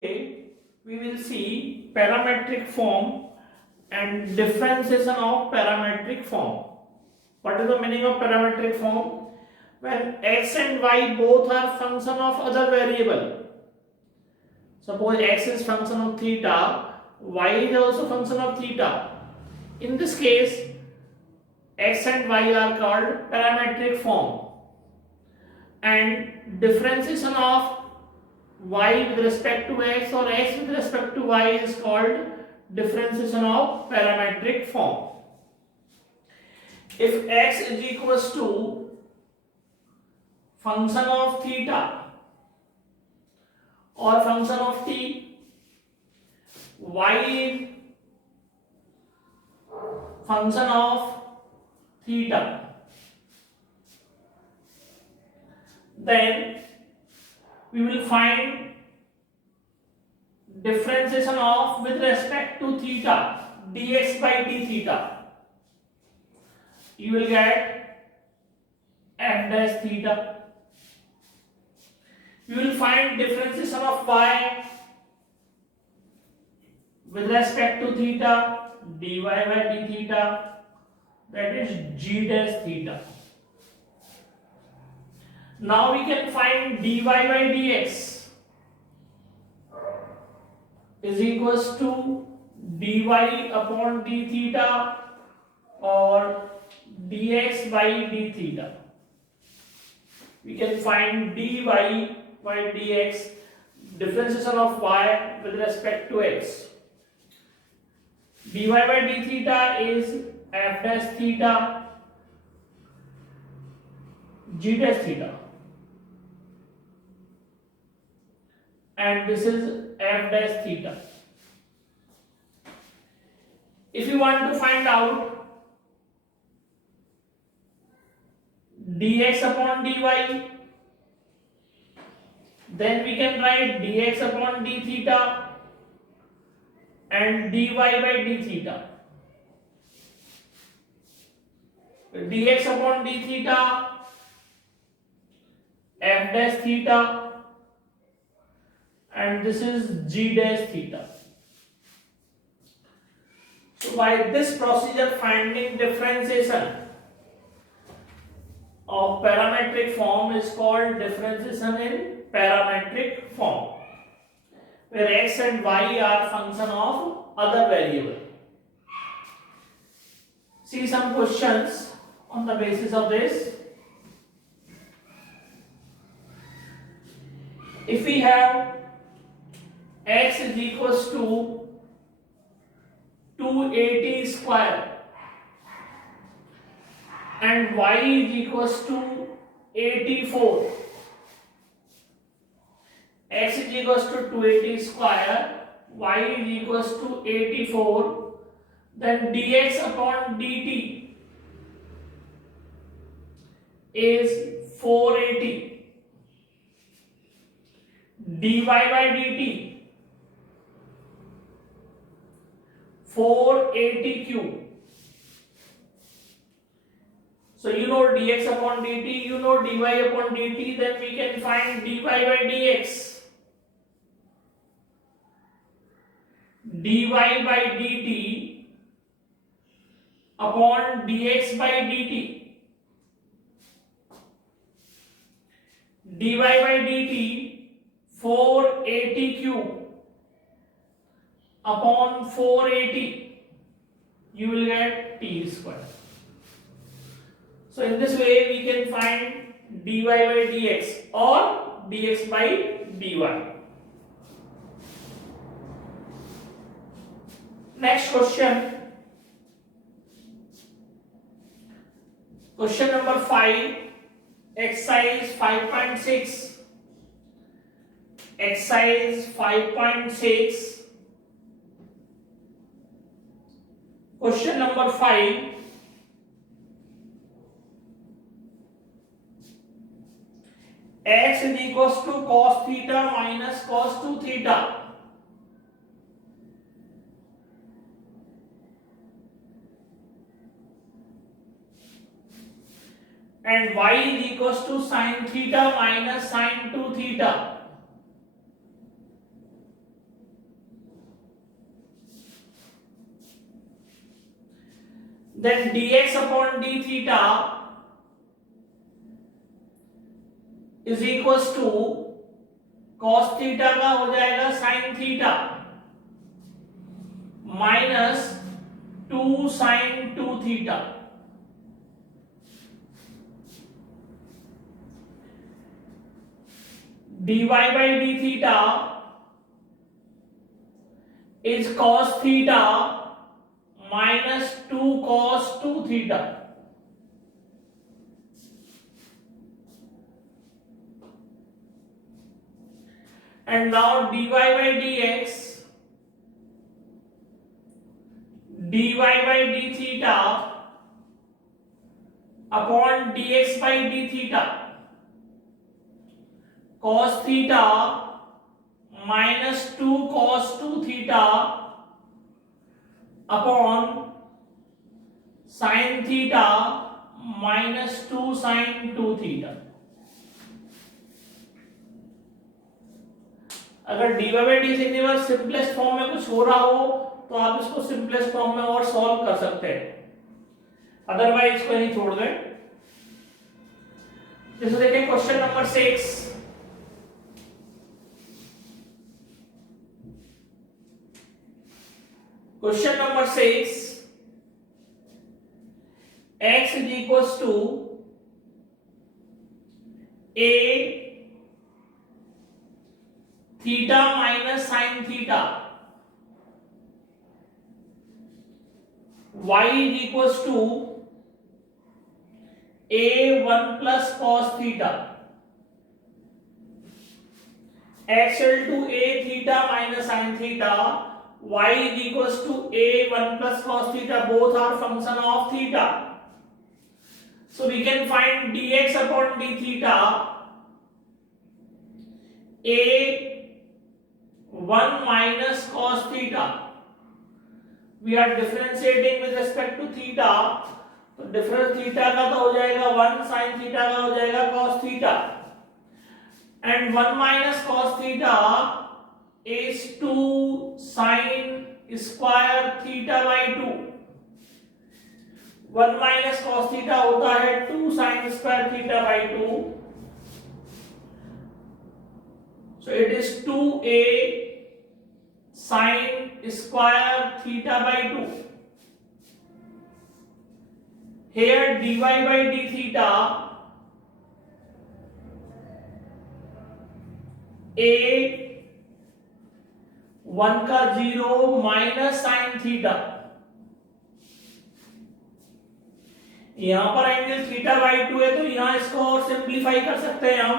Today we will see parametric form and differentiation of parametric form. What is the meaning of parametric form? When x and y both are function of other variable. Suppose x is function of theta, y is also function of theta. In this case, x and y are called parametric form, and differentiation of y with respect to x or x with respect to y is called differentiation of parametric form. If x is equals to function of theta or function of t, y is function of theta, then we will find differentiation of with respect to theta dx by d theta. You will get f dash theta. You will find differentiation of y with respect to theta dy by d theta, that is g dash theta. Now we can find dy by dx is equals to dy upon d theta or dx by d theta. We can find dy by dx, differentiation of y with respect to x. dy by d theta is f dash theta g dash theta, and this is f dash theta. If you want to find out dx upon dy, then we can write dx upon d theta and dy by d theta. Dx upon d theta f dash theta, and this is g dash theta. So by this procedure, finding differentiation of parametric form is called differentiation in parametric form, where x and y are function of other variable. See some questions on the basis of this. If we have x is equals to 280 square and y is equals to 84, x is equals to 280 square, y is equals to 84, then dx upon dt is 480, dy by dt 480 cube. So you know dx upon dt, you know dy upon dt, then we can find dy by dx. Dy by dt upon dx by dt. Dy by dt 480 cube upon 480, you will get t square. So in this way we can find dy by dx or dx by dy. Next question. Question number 5, exercise 5.6. Exercise 5.6. Question number 5. X is equals to cos theta minus cos 2 theta. And y is equals to sin theta minus sin 2 theta. then dx upon d theta is equals to cos theta का हो जाएगा sin theta minus 2 sin 2 theta. dy by d theta is cos theta minus 2 cos 2 theta। And now dy by dx, dy by d theta upon dx by d theta, cos theta minus 2 cos 2 theta upon sin theta minus 2 sin 2 theta। अगर dy by dx simplest form में कुछ हो रहा हो तो आप इसको simplest form में और सॉल्व कर सकते हैं, अदरवाइज इसको यहीं छोड़ दें। जैसे देखिए question number 6, question number 6, x is equals to a theta minus sin theta, y is equals to a 1 plus cos theta, x equal to a theta minus sin theta, y is equals to a 1 plus cos theta, both are function of theta. So we can find dx upon d theta a 1 minus cos theta. We are differentiating with respect to theta, तो difference theta का तो हो जाएगा 1, sin theta का हो जाएगा cos theta, and 1 minus cos theta is 2 sin square theta by 2। 1 minus cos theta होता है 2 sin square theta by 2, so it is 2a sin square theta by 2। Here dy by d theta a 1 का 0 minus sin theta, यहां पर angle theta by 2 है तो यहां इसको और सिंप्लीफाई कर सकते हैं हम,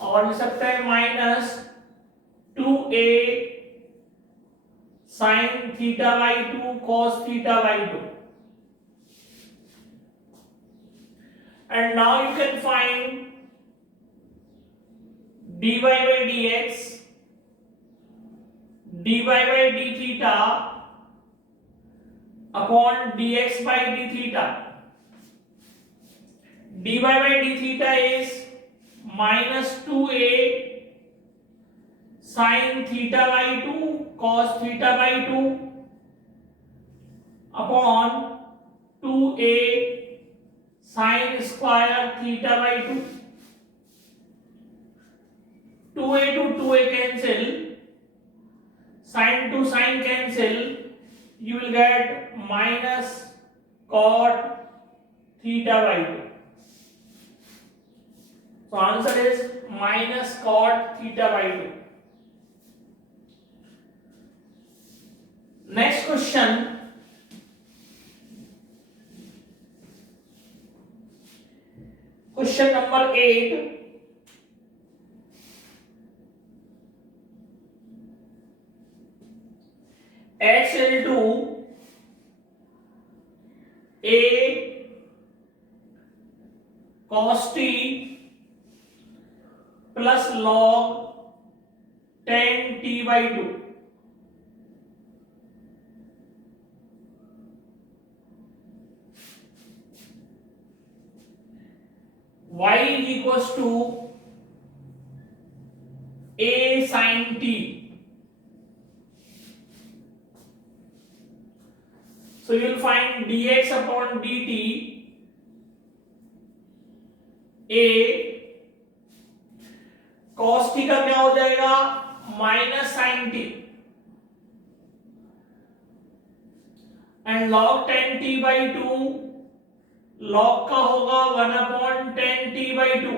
और लिख सकते हैं minus 2a sin theta by 2 cos theta by 2। And now you can find dy by dx, dy by d theta upon dx by d theta। dy by d theta is minus 2a sin theta by 2 cos theta by 2 upon 2a sin square theta by 2। 2a to 2a cancel, sin to sin cancel, you will get minus cot theta by 2। So answer is minus cot theta by 2। Next question, question number 8, x equal to a cos t plus log tan t by 2। y is equals to a sin t। So So you will find dx upon dt a cos t का क्या हो जाएगा minus sine T and log 10t/2 log का होगा 1/10t/2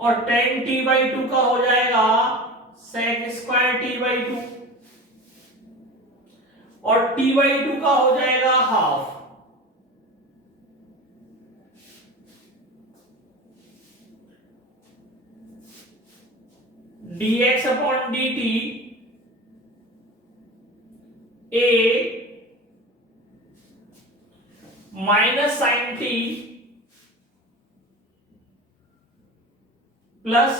और 10t/2 का हो जाएगा sec स्क्वायर t/2 और t/2 का हो जाएगा half. dx upon dt a minus sine T plus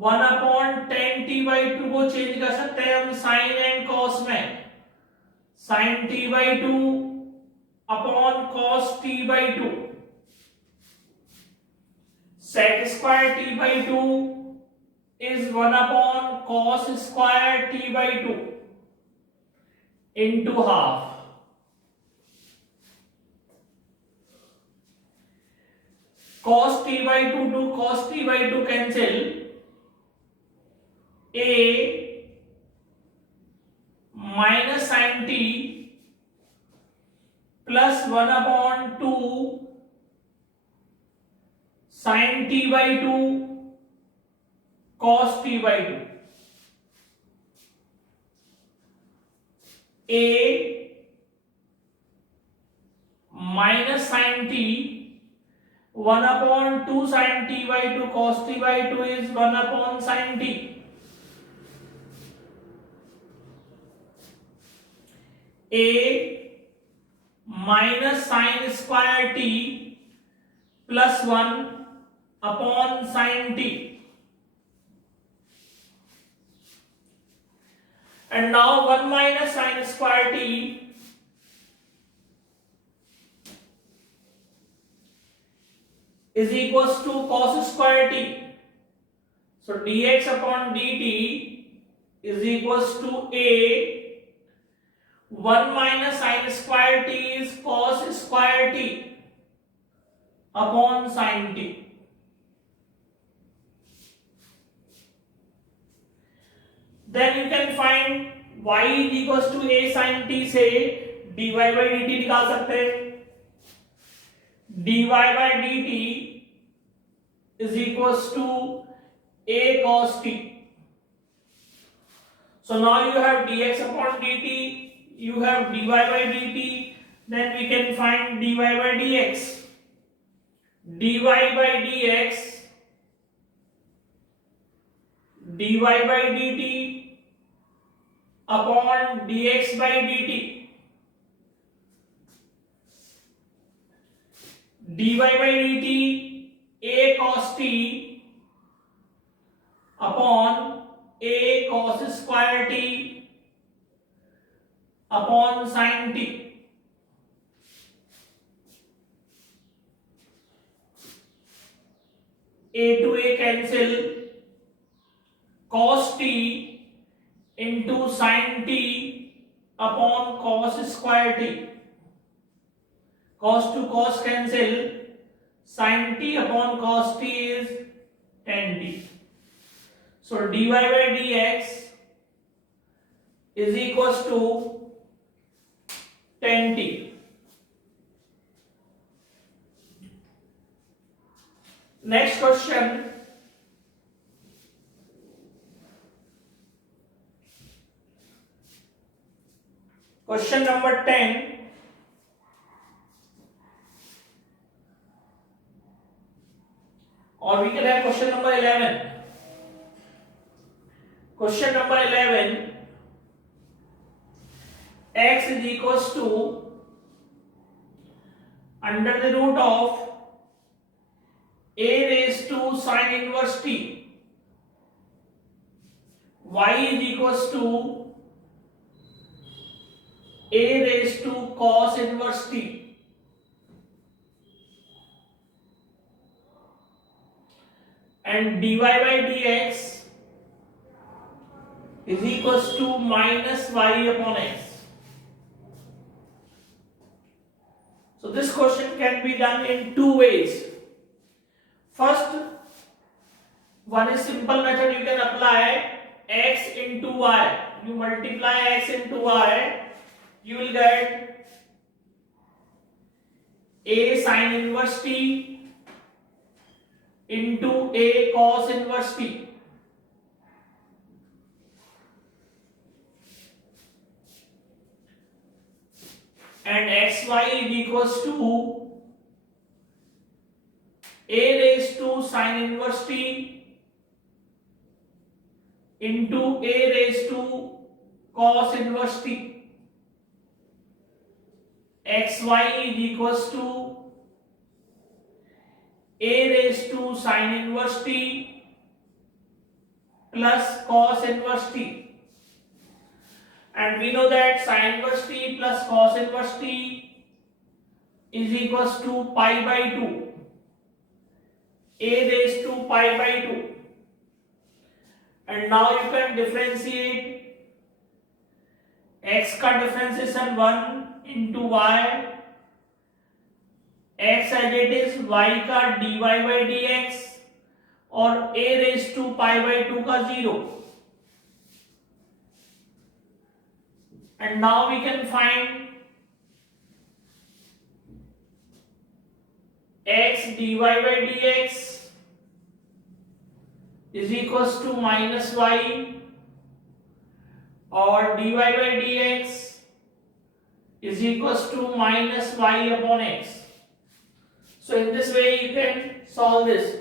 1/10t/2 को चेंज कर सकते हैं हम साइन एंड कॉस में, sine t/2 upon cos t/2 sec square t/2 is 1 upon cos square t/2 into half. Cos t/2 to cos t/2 cancel. A minus sin t plus 1/2 sin t/2 cos t/2 a minus sin t 1/2 sin t/2 cos t/2 is 1 sin t a minus sin square t plus 1 sin t. And now 1 minus sin square t is equals to cos square t. So dx upon dt is equals to a 1 minus sin square t is cos square t upon sin t. Then you can find y is equals to a sin t से dy by dt निकाल सकते हैं। dy by dt is equals to a cos t. So now you have dx upon dt, you have dy by dt, then we can find dy by dx. dy by dx dy by dt upon dx by dt. dy by dt a cos t upon a cos square t upon sin t. A to a cancel, cos t into sin t upon cos square t. Cos to cos cancel, sin t upon cos t is tan t. So dy by dx is equals to tan t. Next question. Question number 10. Or we can have question number 11. Question number 11. X is equals to under the root of a raised to sin inverse t. Y is equals to a raised to cos inverse t. And dy by dx is equals to minus y upon x. this question can be done in two ways. First, one is simple method you can apply, x into y. You multiply x into y, you will get a sin inverse t into a cos inverse t. And xy is equals to a raised to sin inverse t into a raised to cos inverse t. xy is equals to a raised to sin inverse t plus cos inverse t. And we know that sin inverse t plus cos inverse t is equals to pi by 2. A raised to pi by 2. And now you can differentiate x का differentiation 1 into y, x as it is, y का dy by dx और a raised to pi by 2 का 0. And now we can find x dy by dx is equals to minus y or dy by dx is equals to minus y upon x. So in this way you can solve this.